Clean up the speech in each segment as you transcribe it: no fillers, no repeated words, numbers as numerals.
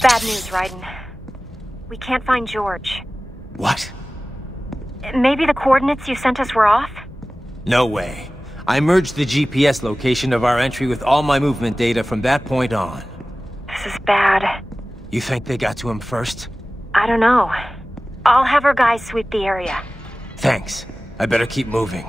Bad news, Raiden. We can't find George. What? Maybe the coordinates you sent us were off? No way. I merged the GPS location of our entry with all my movement data from that point on. This is bad. You think they got to him first? I don't know. I'll have our guys sweep the area. Thanks. I better keep moving.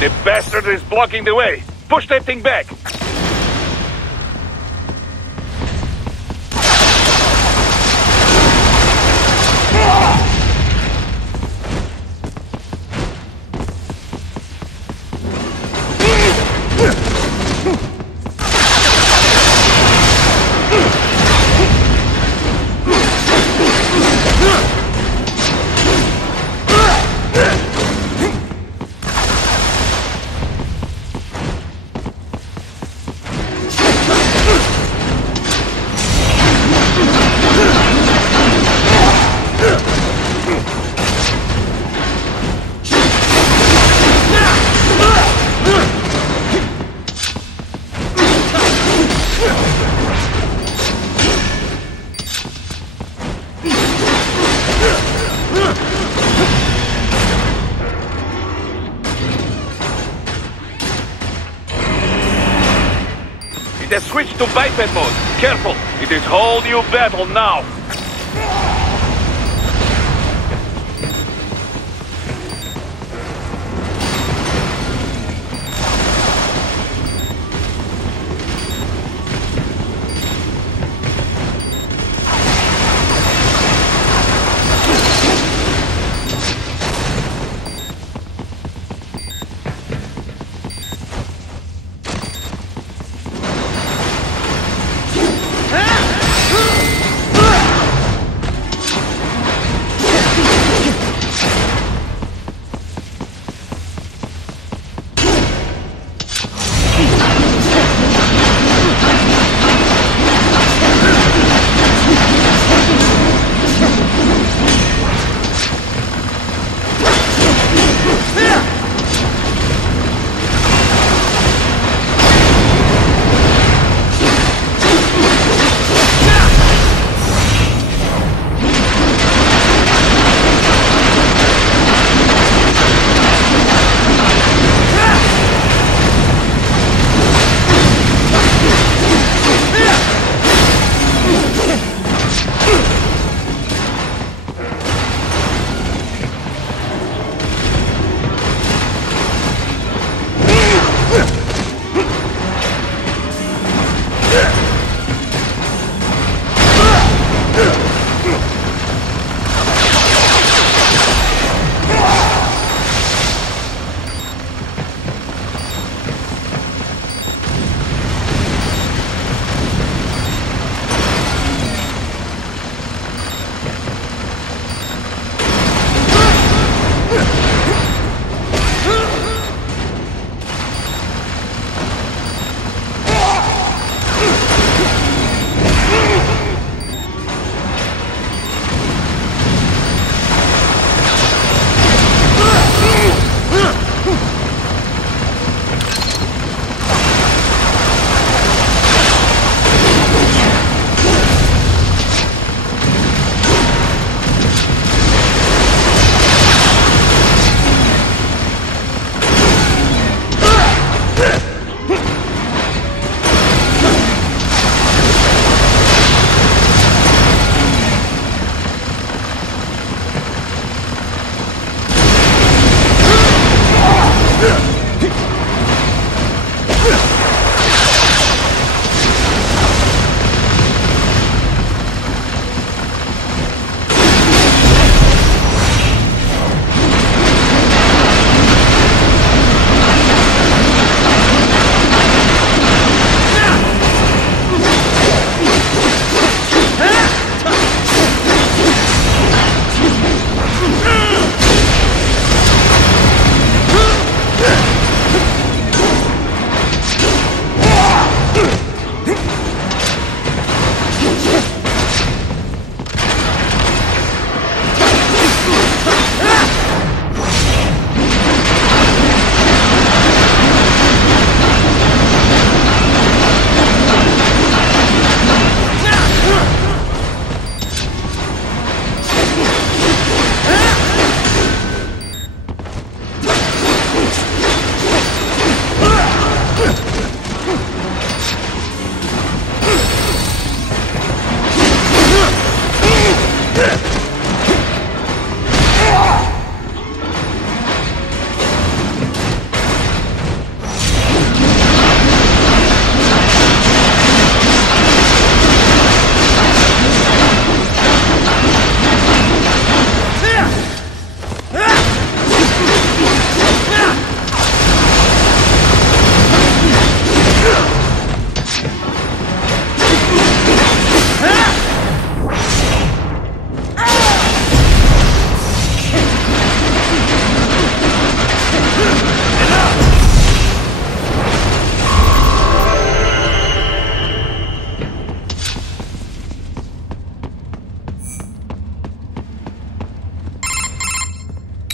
The bastard is blocking the way. Push that thing back. It has switched to biped mode. Careful, it is whole new battle now.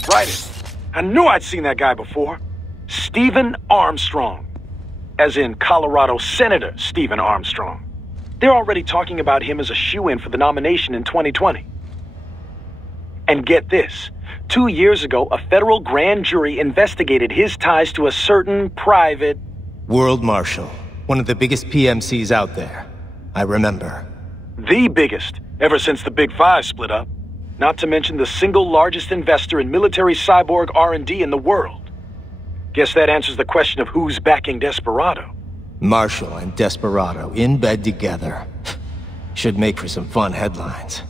Right. I knew I'd seen that guy before. Stephen Armstrong. As in Colorado Senator Stephen Armstrong. They're already talking about him as a shoo-in for the nomination in 2020. And get this. 2 years ago, a federal grand jury investigated his ties to a certain private... World Marshal. One of the biggest PMCs out there. I remember. The biggest, ever since the Big Five split up. Not to mention the single largest investor in military cyborg R&D in the world. Guess that answers the question of who's backing Desperado. Marshall and Desperado in bed together. Should make for some fun headlines.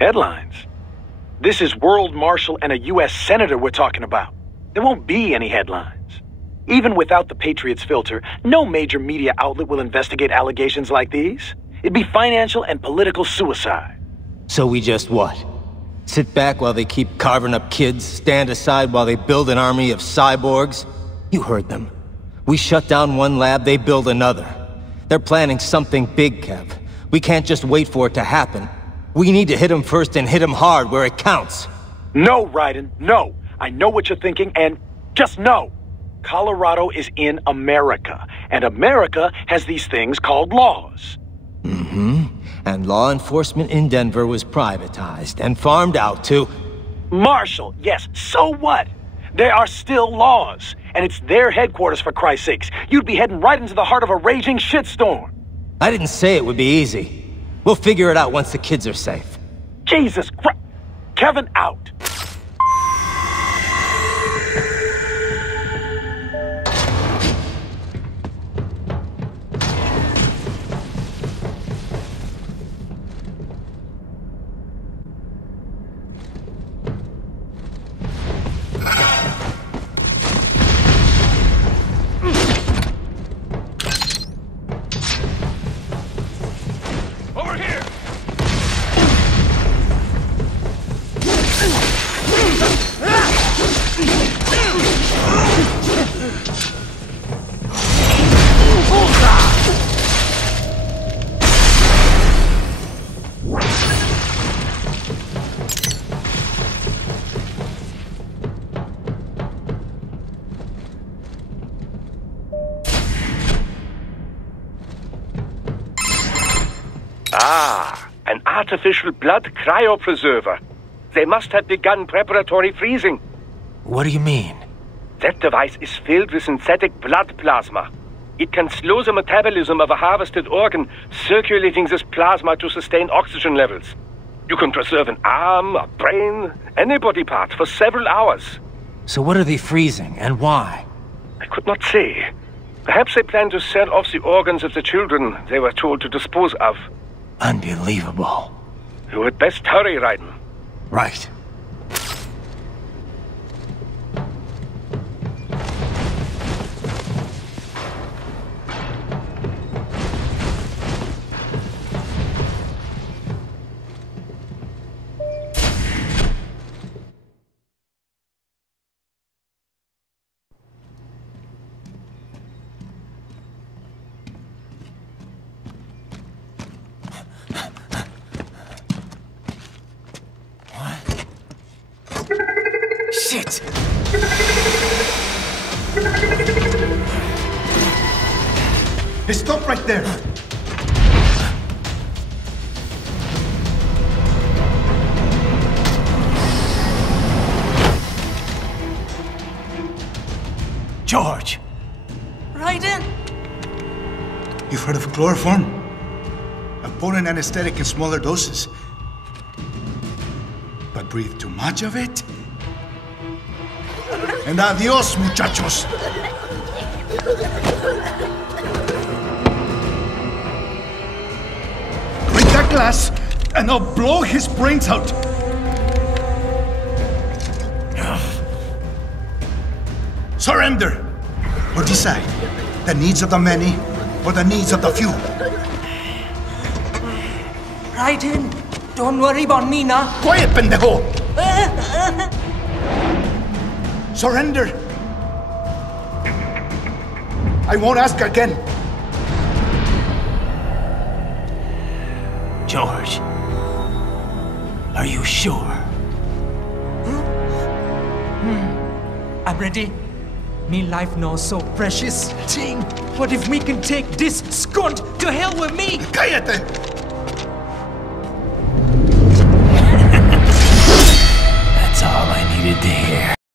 Headlines? This is World Marshal and a U.S. Senator we're talking about. There won't be any headlines. Even without the Patriots filter, no major media outlet will investigate allegations like these. It'd be financial and political suicide. So we just what? Sit back while they keep carving up kids, stand aside while they build an army of cyborgs? You heard them. We shut down one lab, they build another. They're planning something big, Kev. We can't just wait for it to happen. We need to hit them first and hit them hard where it counts. No, Raiden, no. I know what you're thinking, and just no. Colorado is in America, and America has these things called laws. Mm-hmm. And law enforcement in Denver was privatized and farmed out to... Marshall, yes, so what? There are still laws, and it's their headquarters, for Christ's sakes. You'd be heading right into the heart of a raging shitstorm. I didn't say it would be easy. We'll figure it out once the kids are safe. Jesus Christ. Kevin, out. Over here! Ah, an artificial blood cryopreserver. They must have begun preparatory freezing. What do you mean? That device is filled with synthetic blood plasma. It can slow the metabolism of a harvested organ, circulating this plasma to sustain oxygen levels. You can preserve an arm, a brain, any body part for several hours. So what are they freezing, and why? I could not say. Perhaps they plan to sell off the organs of the children they were told to dispose of. Unbelievable. You had best hurry, Raiden. Right. Shit! Hey, stop right there! George! Raiden! You've heard of chloroform? A potent anesthetic in smaller doses. But breathe too much of it? And adios, muchachos! Break that glass, and I'll blow his brains out! Surrender! Or decide, the needs of the many, or the needs of the few. Raiden, don't worry about me now. Quiet, pendejo! Surrender! I won't ask again. George. Are you sure? I'm ready. Me life now so precious. Ting, what if me can take this skunt to hell with me? ¡Cállate!